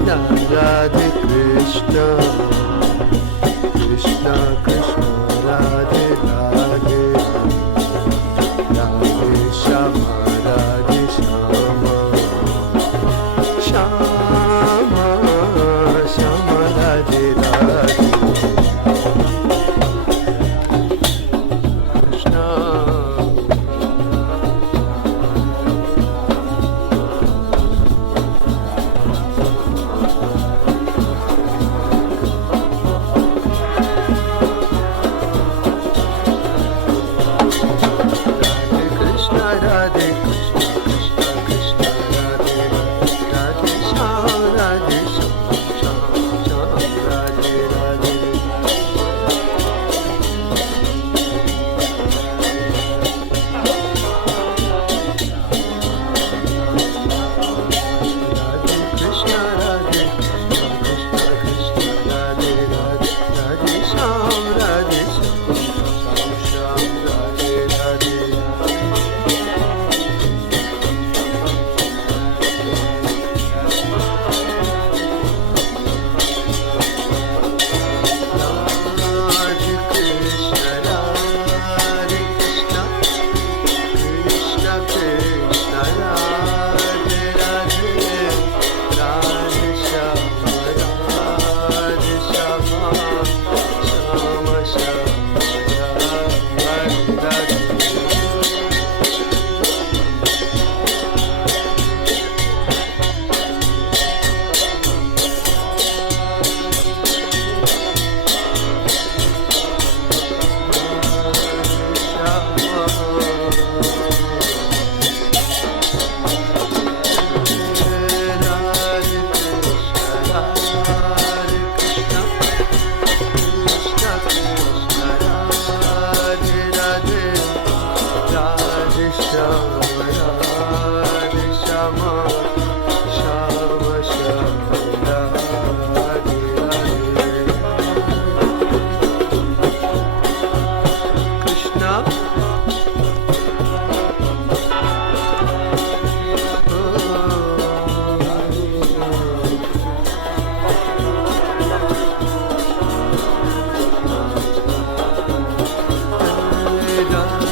Krishna, Radhe Krishna, Krishna Krishna, Radhe Radhe, Radhe Shama, Radhe Shama, Shama Shama, Radhe Radhe, Krishna. Radhe Krishna, Krishna Krishna, Radhe Radhe, Radhe Shyam, Radhe Shyam, Shyam Shyam, Radhe Radhe. Radhe Krishna, Radhe Krishna, Krishna Krishna, Radhe Radhe, Radhe Shyam, Radhe Shyam, Shyam Shyam, Radhe Radhe. Radhe Krishna, Radhe Krishna, Krishna Krishna, Radhe Radhe, Radhe Shama, Radhe Shama, Shama Shama, Radhe Radhe.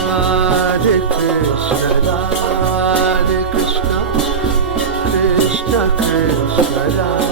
Radhe Krishna, Radhe Krishna, Krishna Krishna, Radhe